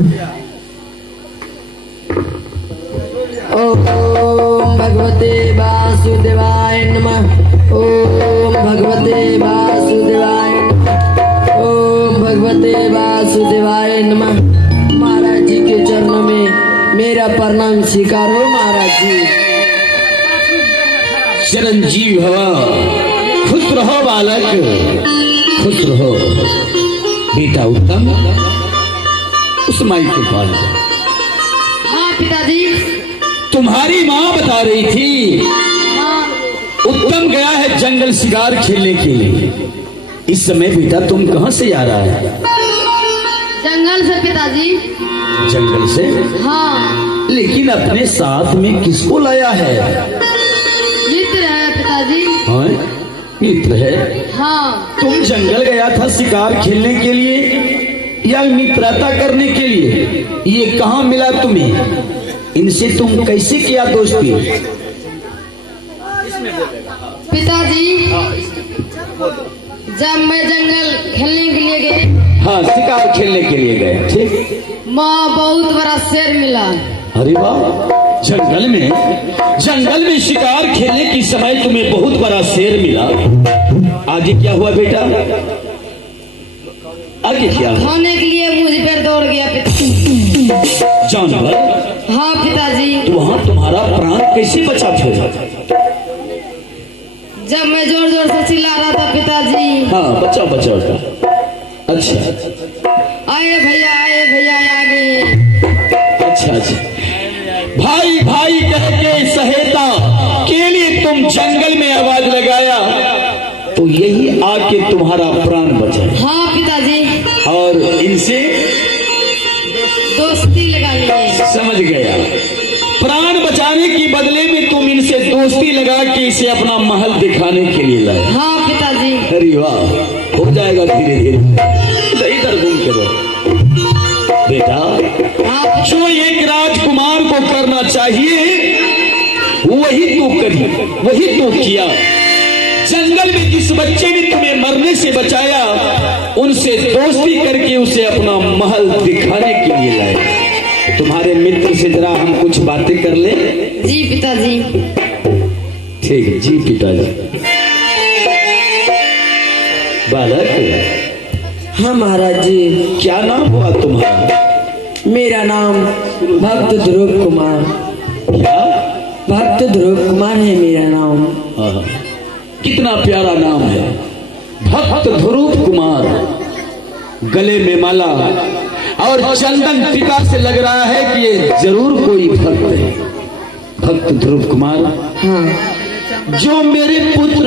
ओम भगवते वासुदेवाय नमः। ओम भगवते वासुदेवाय नमः। ओम भगवते वासुदेवाय नमः। महाराज जी के चरणों में मेरा प्रणाम स्वीकारो महाराज जी। चिरंजीव भव, खुश रहो बालक, खुश रहो। बेटा उत्तम, उस माई के पास। हाँ पिताजी। तुम्हारी माँ बता रही थी उत्तम गया है जंगल शिकार खेलने के लिए। इस समय बेटा तुम कहाँ से आ रहा है? जंगल से पिताजी। जंगल से? हाँ। लेकिन अपने साथ में किसको लाया है? मित्र है पिताजी। हाँ, मित्र है। हाँ। तुम जंगल गया था शिकार खेलने के लिए या मित्रता करने के लिए? ये कहाँ मिला तुम्हें? इनसे तुम कैसे किया दोस्ती? पिताजी, जब मैं जंगल खेलने के लिए गए। हाँ, शिकार खेलने के लिए गए, ठीक। माँ बहुत बड़ा शेर मिला। अरे वाह, जंगल में शिकार खेलने के समय तुम्हें बहुत बड़ा शेर मिला। आगे क्या हुआ बेटा? आगे क्या हुआ? खाने के लिए मुझ पर दौड़ गया पिताजी। जानवर? हाँ पिताजी। तो वहाँ तुम्हारा प्राण कैसे बचा फिर? जब मैं जोर जोर से चिल्ला रहा था पिताजी। हाँ, बचा अच्छा। आए भैया आगे। अच्छा। भाई भाई कह के सहायता के लिए तुम जंगल में आवाज लगाया तो यही आके तुम्हारा प्राण बचा। हाँ पिताजी। और इनसे दोस्ती लगा लिए। समझ गया। प्राण बचाने के बदले में तुम इनसे दोस्ती लगा के इसे अपना महल दिखाने के लिए लाए। हाँ पिताजी। अरे वाह, हो जाएगा धीरे धीरे। इधर घूम के दो बेटा। हाँ। जो एक राजकुमार को करना चाहिए वही तो करी, वही तो किया। जंगल में जिस बच्चे ने तुम्हें मरने से बचाया उनसे दोस्ती करके उसे अपना महल दिखाने के लिए लाए। तुम्हारे मित्र से जरा हम कुछ बातें कर ले। जी पिताजी। ठीक है जी पिताजी। बालक। हाँ महाराज जी। क्या नाम हुआ तुम्हारा? मेरा नाम भक्त ध्रुव कुमार। क्या? भक्त ध्रुव कुमार है मेरा नाम। हाँ, कितना प्यारा नाम है, भक्त ध्रुव कुमार। गले में माला और चंदन टीका से लग रहा है कि ये जरूर कोई भक्त है। भक्त ध्रुव कुमार। हाँ। जो मेरे पुत्र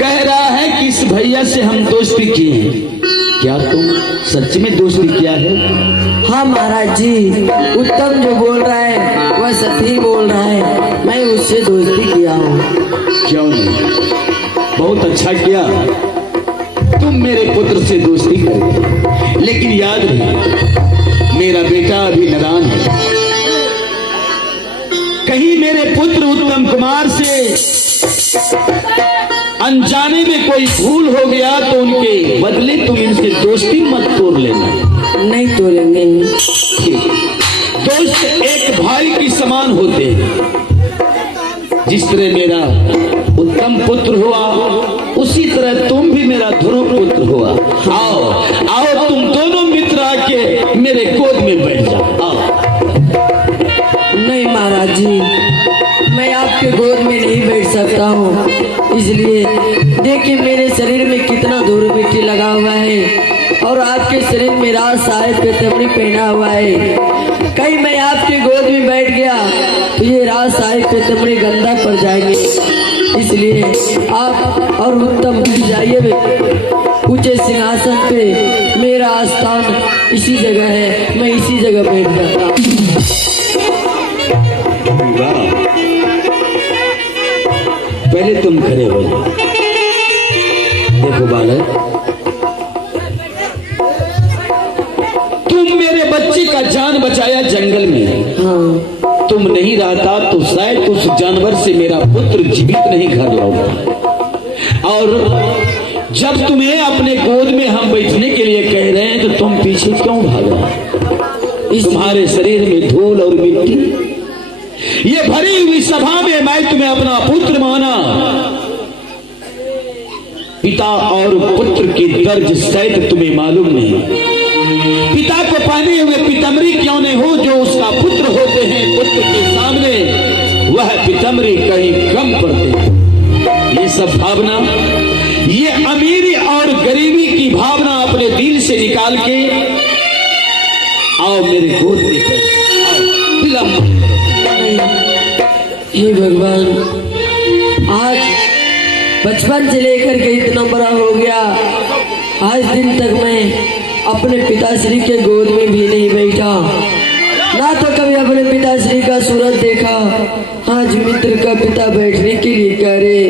कह रहा है कि इस भैया से हम दोस्ती किए हैं, क्या तुम सच में दोस्ती किया है? हाँ महाराज जी, उत्तम जो बोल रहा है वह सच ही बोल रहा है। मैं उससे दोस्ती किया हूँ। क्यों नहीं? बहुत अच्छा किया, तुम मेरे पुत्र से दोस्ती करो। लेकिन याद रहे मेरा बेटा अभी नादान है। कहीं मेरे पुत्र उत्तम कुमार से अनजाने में कोई भूल हो गया तो उनके बदले तुम इनसे दोस्ती मत तोड़ लेना। नहीं तोड़ेंगे। ठीक। दोस्त एक भाई की समान होते हैं। जिस तरह मेरा उत्तम पुत्र हुआ उसी तरह तुम भी मेरा ध्रुव पुत्र हुआ। आओ तुम दोनों मित्र आके मेरे गोद में बैठ जाओ। आओ। नहीं महाराज जी, मैं आपके गोद में नहीं बैठ सकता हूँ। इसलिए देखिए मेरे शरीर में कितना धूल मिट्टी लगा हुआ है और आपके शरीर में राज साहेब पेतमड़ी पहना हुआ है। कहीं मैं आपके गोद में बैठ गया तो ये राज साहेब पेतमड़ी गंदा पड़ जाएंगे। इसलिए आप और उत्तम बैठ जाइए ऊंचे सिंहासन पे। मेरा स्थान इसी जगह है, मैं इसी जगह बैठ जाता हूँ। पहले तुम खड़े हो जाओ। देखो बालक, तुम मेरे बच्चे का जान बचाया जंगल में। हाँ। तुम नहीं रहता तो शायद उस जानवर से मेरा पुत्र जीवित नहीं घर लौटा। और जब तुम्हें अपने गोद में हम बैठने के लिए कह रहे हैं तो तुम पीछे क्यों भागो? तुम्हारे शरीर में धूल और मिट्टी, ये भरी हुई सभा में मैं तुम्हें अपना पुत्र माना। पिता और पुत्र की दर्ज शायद तुम्हें मालूम नहीं। पिता को पाने हुए पितमरी क्यों नहीं हो जो उसका पुत्र होते हैं, पुत्र के सामने वह पितमरी कहीं कम पड़ते हैं। ये सब भावना, ये अमीरी और गरीबी की भावना अपने दिल से निकाल के आओ मेरे गोद में बैठो, विलंब। हे भगवान, आज बचपन से लेकर के इतना बड़ा हो गया, आज दिन तक मैं अपने पिताश्री के गोद में भी नहीं बैठा, ना तो कभी अपने पिताश्री का सूरत देखा। आज मित्र का पिता बैठने के लिए कह रहे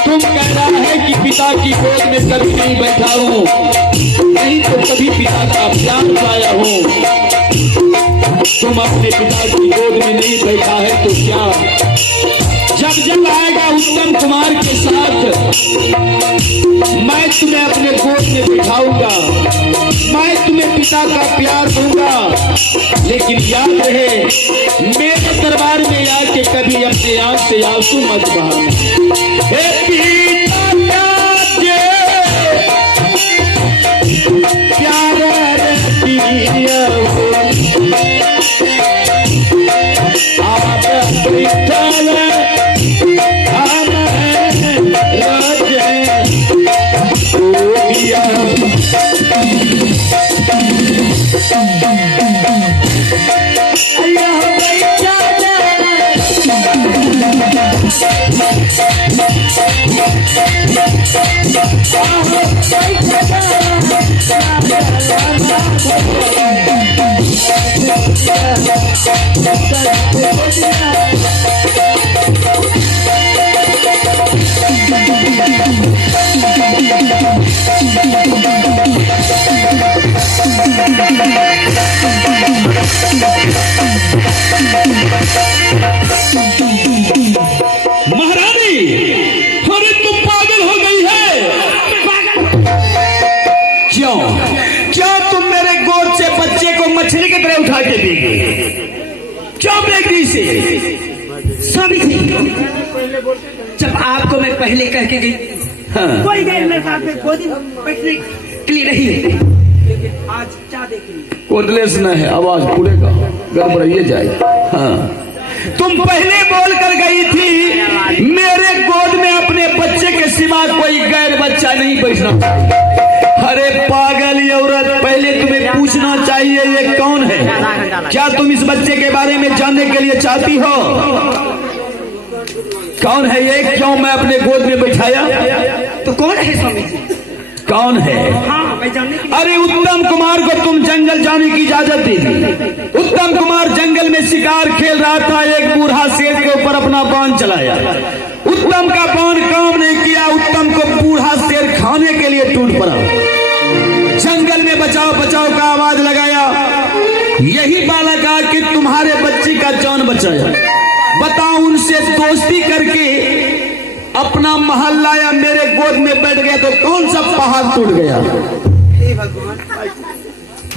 तुम कह रहा है कि पिता की गोद में कभी नहीं बैठा हूँ, नहीं तो कभी पिता का प्यार पाया हूँ। तुम अपने पिता की गोद में नहीं बैठा है तो क्या, जब जब आएगा उत्तम कुमार के साथ मैं तुम्हें अपने गोद में बिठाऊंगा, मैं तुम्हें पिता का प्यार दूंगा। लेकिन याद रहे, मेरे दरबार में आके कभी अपने आंख से आंसू मत बहाना। हे पिता प्यार महारानी, अरे तुम पागल हो गई है। क्यों क्यों तुम मेरे गोद से बच्चे को मछली की तरह उठा के दे गई? क्यों बेगरी से? स्वामी जी, जब आपको मैं पहले कह के गई कोई गैर मेरे साथ में गोदी बैठने के लिए नहीं, लेकिन आज क्या देख रही? कोदलेस न है, आवाज पूरे का गड़बड़ाइए जाए। हाँ, तुम पहले बोल कर गई थी मेरे गोद में अपने बच्चे के सिवा कोई गैर बच्चा नहीं बैठना। अरे पागल औरत, पहले तुम्हें पूछना चाहिए ये कौन है? क्या तुम इस बच्चे के बारे में जानने के लिए चाहती हो? कौन है ये? क्यों मैं अपने गोद में बैठाया? तो कौन है स्वामी जी? कौन है? हाँ, मैं जानने की। अरे उत्तम कुमार को तुम जंगल जाने की इजाजत दी थी। उत्तम कुमार जंगल में शिकार खेल रहा था, एक बूढ़ा शेर के ऊपर अपना बाण चलाया। उत्तम का बाण काम नहीं किया। उत्तम को बूढ़ा शेर खाने के लिए टूट पड़ा। जंगल में बचाओ बचाओ का आवाज लगाया। यही बालक आके तुम्हारे बच्चे का जान बचाया। बताओ, उनसे दोस्ती करके अपना महल लाया, मेरे गोद में बैठ गया तो कौन सा पहाड़ टूट गया? हे भगवान,